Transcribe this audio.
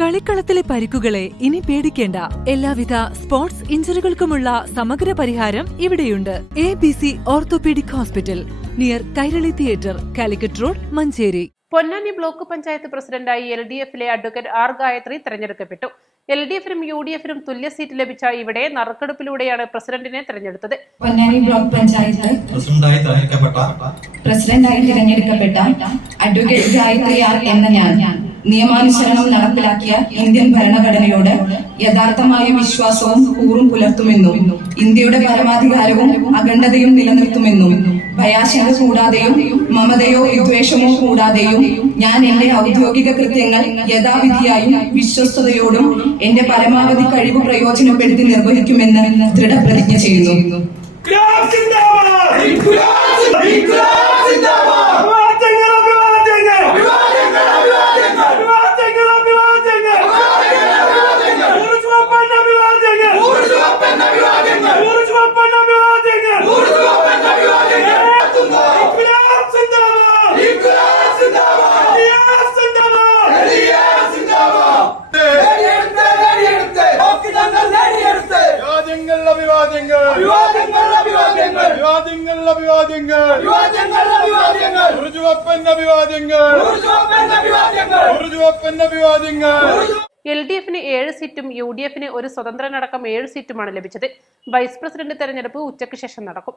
കളിക്കളത്തിലെ പരിക്കുകളെ ഇനി പേടിക്കേണ്ട. എല്ലാവിധ സ്പോർട്സ് ഇഞ്ചുറികൾക്കുമുള്ള സമഗ്ര പരിഹാരം ഇവിടെയുണ്ട്. ABC orthopaedic hospital, near Kairali theatre, Calicut road, Manjeri. Ponnani block panchayat പ്രസിഡന്റായി LDF-ലെ അഡ്വക്കേറ്റ് R. ഗായത്രി തെരഞ്ഞെടുക്കപ്പെട്ടു. LDF-നും UDF-നും തുല്യ സീറ്റ് ലഭിച്ച ഇവിടെ നറുക്കെടുപ്പിലൂടെയാണ് പ്രസിഡന്റിനെ തെരഞ്ഞെടുത്തത്. പൊന്നാനി ബ്ലോക്ക് പഞ്ചായത്ത് പ്രസിഡന്റായി തിരഞ്ഞെടുക്കപ്പെട്ട അഡ്വക്കേറ്റ് ഗായത്രി R. എന്ന ഞാൻ നിയമാനുസരണം നടപ്പിലാക്കിയ ഇന്ത്യൻ ഭരണഘടനയോട് യഥാർത്ഥമായ വിശ്വാസവും കൂറും പുലർത്തുമെന്നും ഇന്ത്യയുടെ പരമാധികാരവും അഖണ്ഡതയും നിലനിർത്തുമെന്നും ഭയാശങ്ക കൂടാതെയും മമതയോ വിദ്വേഷമോ കൂടാതെയും ഞാൻ എന്റെ ഔദ്യോഗിക കൃത്യങ്ങൾ യഥാവിധിയായും വിശ്വസ്തയോടും എന്റെ പരമാവധി കഴിവ് പ്രയോജനപ്പെടുത്തി നിർവഹിക്കുമെന്ന് ദൃഢപ്രതിജ്ഞ ചെയ്യുന്നു. LDF-ന് 7 സീറ്റും UDF-ന് ഒരു സ്വതന്ത്രനടക്കം 7 സീറ്റുമാണ് ലഭിച്ചത്. വൈസ് പ്രസിഡന്റ് തെരഞ്ഞെടുപ്പ് ഉച്ചയ്ക്ക് ശേഷം നടക്കും.